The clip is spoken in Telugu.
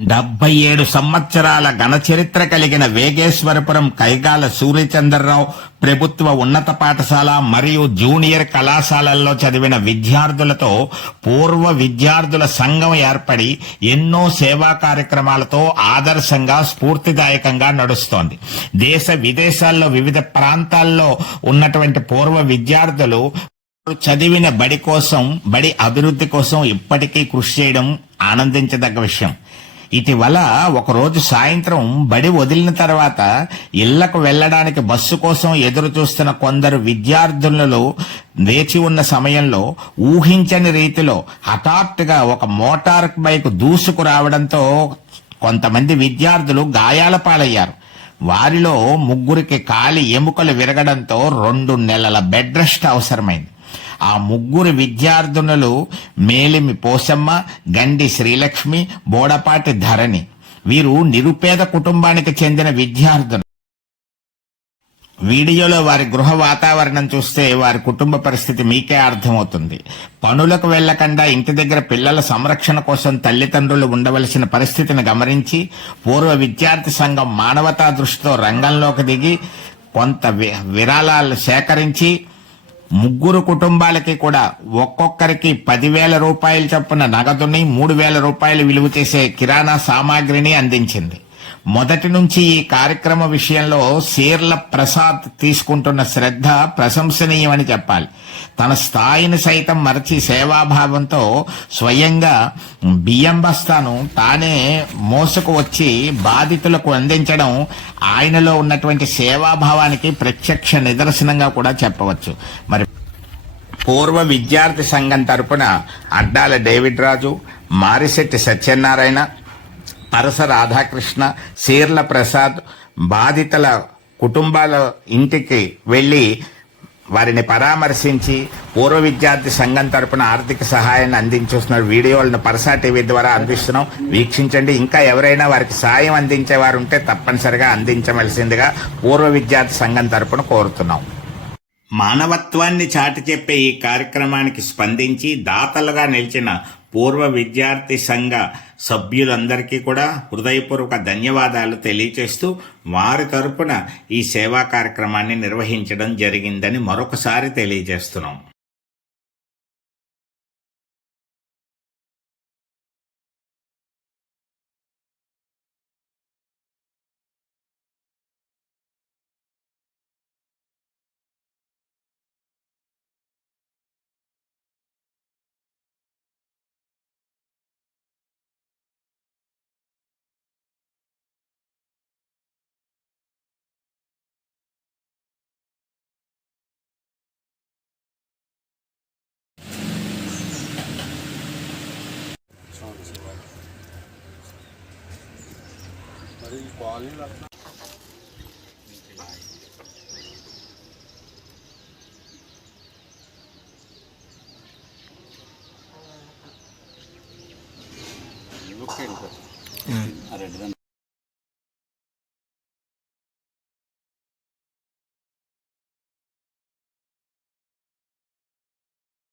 డెబ్బై ఏడు సంవత్సరాల ఘనచరిత్ర కలిగిన వేగేశ్వరపురం కైగాల సూర్యచంద్రరావు ప్రభుత్వ ఉన్నత పాఠశాల మరియు జూనియర్ కళాశాలల్లో చదివిన విద్యార్థులతో పూర్వ విద్యార్థుల సంఘం ఏర్పడి ఎన్నో సేవా కార్యక్రమాలతో ఆదర్శంగా స్ఫూర్తిదాయకంగా నడుస్తోంది. దేశ విదేశాల్లో వివిధ ప్రాంతాల్లో ఉన్నటువంటి పూర్వ విద్యార్థులు చదివిన బడి కోసం బడి అభివృద్ధి కోసం ఇప్పటికీ కృషి చేయడం ఆనందించదగ్గ విషయం. ఇటీవల ఒకరోజు సాయంత్రం బడి వదిలిన తర్వాత ఇళ్ళకు వెళ్ళడానికి బస్సు కోసం ఎదురు చూస్తున్న కొందరు విద్యార్థులలో వేచి ఉన్న సమయంలో ఊహించని రీతిలో హఠాత్తుగా ఒక మోటార్ బైక్ దూసుకు రావడంతో కొంతమంది విద్యార్థులు గాయాల పాలయ్యారు. వారిలో ముగ్గురికి కాలి ఎముకలు విరగడంతో రెండు నెలల బెడ్ రెస్ట్ అవసరమైంది. ఆ ముగ్గురు విద్యార్థినులు మేలిమి పోసమ్మ గండి శ్రీలక్ష్మి బోడపాటి ధరణి. వీరు నిరుపేద కుటుంబానికి చెందిన విద్యార్థులు. వీడియోలో వారి గృహ వాతావరణం చూస్తే వారి కుటుంబ పరిస్థితి మీకే అర్థమవుతుంది. పనులకు వెళ్ళకుండా ఇంటి దగ్గర పిల్లల సంరక్షణ కోసం తల్లిదండ్రులు ఉండవలసిన పరిస్థితిని గమనించి పూర్వ విద్యార్థి సంఘం మానవతా దృష్టితో రంగంలోకి దిగి కొంత వి- విరాళాలు సేకరించి ముగ్గురు కుటుంబాలకి కూడా ఒక్కొక్కరికి పదివేల రూపాయల చొప్పున నగదుని మూడు వేల రూపాయలు విలువ చేసే కిరాణా సామాగ్రిని అందించింది. మొదటి నుంచి ఈ కార్యక్రమ విషయంలో సీర్ల ప్రసాద్ తీసుకుంటున్న శ్రద్ధ ప్రశంసనీయమని చెప్పాలి. తన స్థాయిని సైతం మరచి సేవాభావంతో స్వయంగా బియ్యం బస్తాను తానే మోసుకు వచ్చి బాధితులకు అందించడం ఆయనలో ఉన్నటువంటి సేవాభావానికి ప్రత్యక్ష నిదర్శనంగా కూడా చెప్పవచ్చు. మరి పూర్వ విద్యార్థి సంఘం తరపున అడ్డాల డేవిడ్ రాజు మారిశెట్టి సత్యనారాయణ అరస రాధాకృష్ణ సీర్ల ప్రసాద్ బాధితుల కుటుంబాల ఇంటికి వెళ్ళి వారిని పరామర్శించి పూర్వ విద్యార్థి సంఘం తరపున ఆర్థిక సహాయాన్ని అందించేస్తున్న వీడియోలను పరసా టీవీ ద్వారా అందిస్తున్నాం. వీక్షించండి. ఇంకా ఎవరైనా వారికి సాయం అందించే వారు ఉంటే తప్పనిసరిగా అందించవలసిందిగా పూర్వ విద్యార్థి సంఘం తరపున కోరుతున్నాం. మానవత్వాన్ని చాటి చెప్పే ఈ కార్యక్రమానికి స్పందించి దాతలుగా నిలిచిన పూర్వ విద్యార్థి సంఘ సభ్యులందరికీ కూడా హృదయపూర్వక ధన్యవాదాలు తెలియచేస్తూ వారి తరపున ఈ సేవా కార్యక్రమాన్ని నిర్వహించడం జరిగిందని మరొకసారి తెలియజేస్తున్నాం. Look at that.